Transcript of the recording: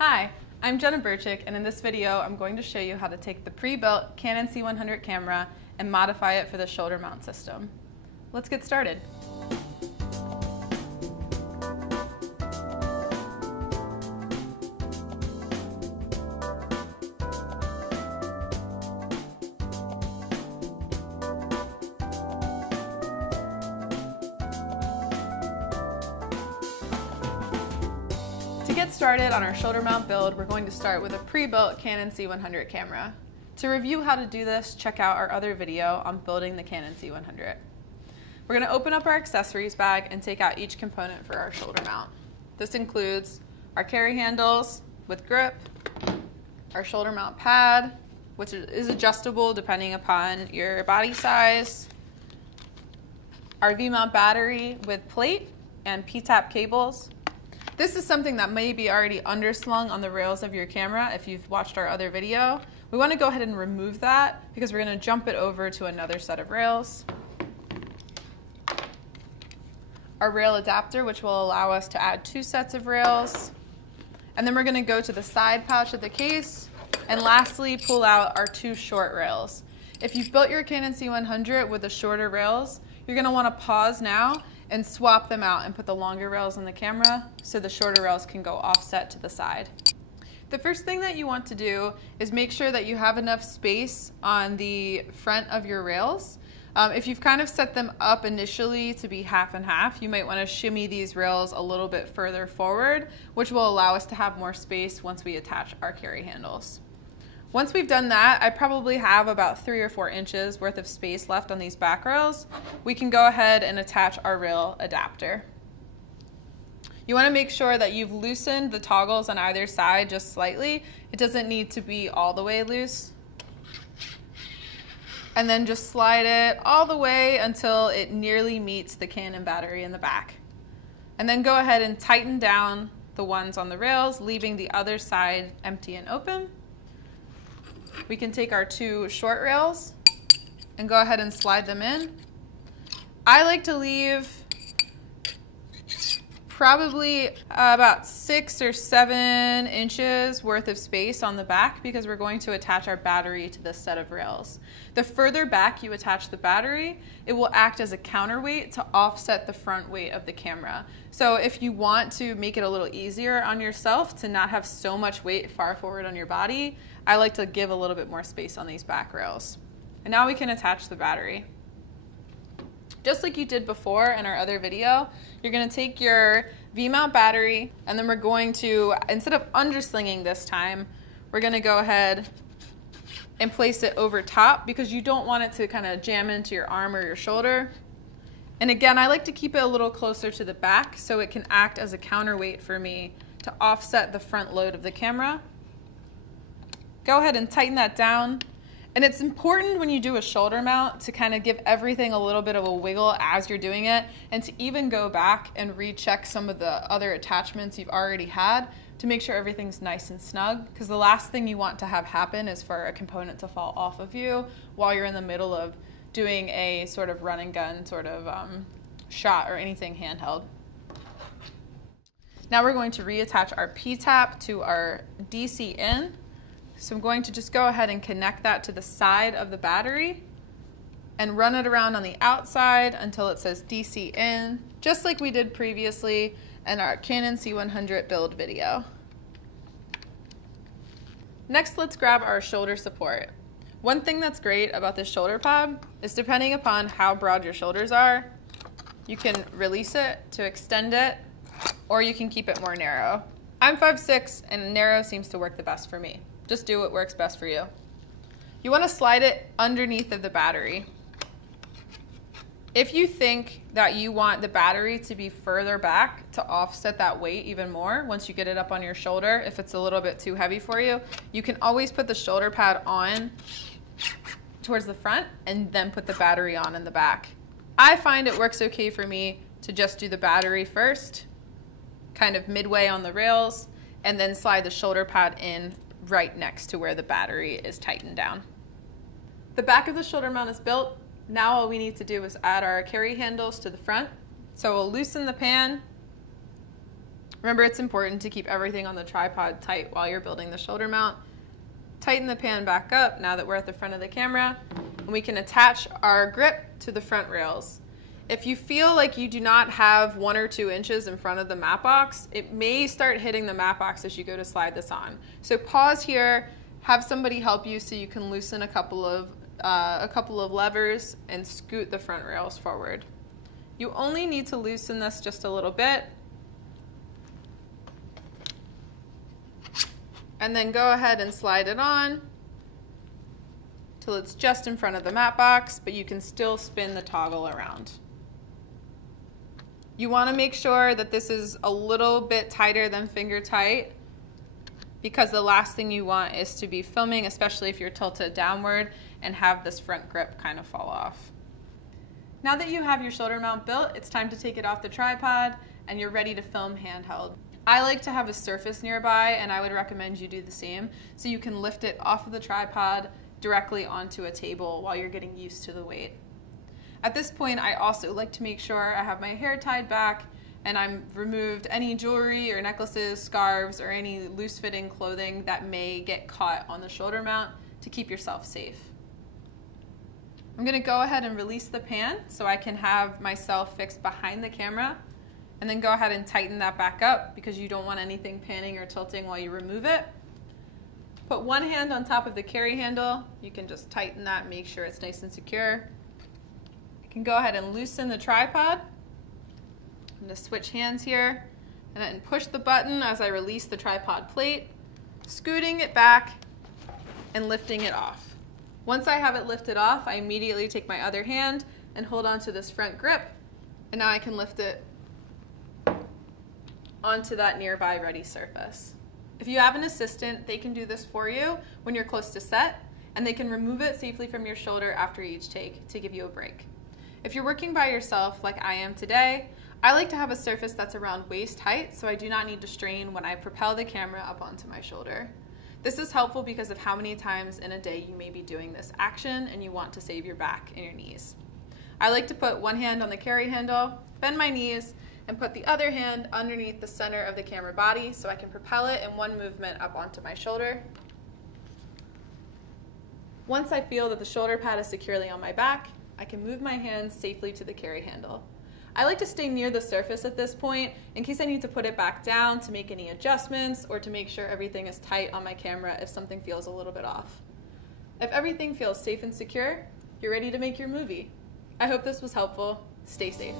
Hi, I'm Jenna Burchick, and in this video I'm going to show you how to take the pre-built Canon C100 camera and modify it for the shoulder mount system. Let's get started. To get started on our shoulder mount build, we're going to start with a pre-built Canon C100 camera. To review how to do this, check out our other video on building the Canon C100. We're going to open up our accessories bag and take out each component for our shoulder mount. This includes our carry handles with grip, our shoulder mount pad, which is adjustable depending upon your body size, our V-mount battery with plate and P-tap cables. This is something that may be already underslung on the rails of your camera if you've watched our other video. We want to go ahead and remove that because we're going to jump it over to another set of rails. Our rail adapter, which will allow us to add 2 sets of rails. And then we're going to go to the side pouch of the case and lastly pull out our 2 short rails. If you've built your Canon C100 with the shorter rails, you're going to want to pause now and swap them out and put the longer rails on the camera so the shorter rails can go offset to the side. The first thing that you want to do is make sure that you have enough space on the front of your rails. If you've kind of set them up initially to be half and half, you might want to shimmy these rails a little bit further forward, which will allow us to have more space once we attach our carry handles. Once we've done that, I probably have about 3 or 4 inches worth of space left on these back rails. We can go ahead and attach our rail adapter. You want to make sure that you've loosened the toggles on either side just slightly. It doesn't need to be all the way loose. And then just slide it all the way until it nearly meets the Canon battery in the back. And then go ahead and tighten down the ones on the rails, leaving the other side empty and open. We can take our 2 short rails and go ahead and slide them in. I like to leave probably about 6 or 7 inches worth of space on the back because we're going to attach our battery to this set of rails. The further back you attach the battery, it will act as a counterweight to offset the front weight of the camera. So if you want to make it a little easier on yourself to not have so much weight far forward on your body, I like to give a little bit more space on these back rails. And now we can attach the battery. Just like you did before in our other video, you're going to take your V-mount battery and then we're going to, instead of underslinging this time, we're going to go ahead and place it over top because you don't want it to kind of jam into your arm or your shoulder. And again, I like to keep it a little closer to the back so it can act as a counterweight for me to offset the front load of the camera. Go ahead and tighten that down. And it's important when you do a shoulder mount to kind of give everything a little bit of a wiggle as you're doing it and to even go back and recheck some of the other attachments you've already had to make sure everything's nice and snug, because the last thing you want to have happen is for a component to fall off of you while you're in the middle of doing a sort of run and gun sort of shot or anything handheld. Now we're going to reattach our P-tap to our DC in. So I'm going to just go ahead and connect that to the side of the battery and run it around on the outside until it says DC in, just like we did previously in our Canon C100 build video. Next, let's grab our shoulder support. One thing that's great about this shoulder pad is depending upon how broad your shoulders are, you can release it to extend it, or you can keep it more narrow. I'm 5'6", and narrow seems to work the best for me. Just do what works best for you. You want to slide it underneath of the battery. If you think that you want the battery to be further back to offset that weight even more, once you get it up on your shoulder, if it's a little bit too heavy for you, you can always put the shoulder pad on towards the front and then put the battery on in the back. I find it works okay for me to just do the battery first, kind of midway on the rails, and then slide the shoulder pad in right next to where the battery is tightened down. The back of the shoulder mount is built. Now all we need to do is add our carry handles to the front. So we'll loosen the pan, Remember, it's important to keep everything on the tripod tight while you're building the shoulder mount. Tighten the pan back up now that we're at the front of the camera, and we can attach our grip to the front rails. If you feel like you do not have 1 or 2 inches in front of the mat box, it may start hitting the mat box as you go to slide this on. So pause here, have somebody help you so you can loosen a couple of levers and scoot the front rails forward. You only need to loosen this just a little bit, and then go ahead and slide it on till it's just in front of the mat box, but you can still spin the toggle around. You want to make sure that this is a little bit tighter than finger tight, because the last thing you want is to be filming, especially if you're tilted downward, and have this front grip kind of fall off. Now that you have your shoulder mount built, it's time to take it off the tripod and you're ready to film handheld. I like to have a surface nearby, and I would recommend you do the same, so you can lift it off of the tripod directly onto a table while you're getting used to the weight. At this point, I also like to make sure I have my hair tied back and I've removed any jewelry or necklaces, scarves, or any loose-fitting clothing that may get caught on the shoulder mount to keep yourself safe. I'm going to go ahead and release the pan so I can have myself fixed behind the camera, and then go ahead and tighten that back up because you don't want anything panning or tilting while you remove it. Put one hand on top of the carry handle. You can just tighten that, make sure it's nice and secure. You can go ahead and loosen the tripod. I'm going to switch hands here and then push the button as I release the tripod plate, scooting it back and lifting it off. Once I have it lifted off, I immediately take my other hand and hold onto this front grip, and now I can lift it onto that nearby ready surface. If you have an assistant, they can do this for you when you're close to set, and they can remove it safely from your shoulder after each take to give you a break. If you're working by yourself like I am today, I like to have a surface that's around waist height so I do not need to strain when I propel the camera up onto my shoulder. This is helpful because of how many times in a day you may be doing this action and you want to save your back and your knees. I like to put one hand on the carry handle, bend my knees, and put the other hand underneath the center of the camera body so I can propel it in one movement up onto my shoulder. Once I feel that the shoulder pad is securely on my back, I can move my hands safely to the carry handle. I like to stay near the surface at this point in case I need to put it back down to make any adjustments or to make sure everything is tight on my camera if something feels a little bit off. If everything feels safe and secure, you're ready to make your movie. I hope this was helpful. Stay safe.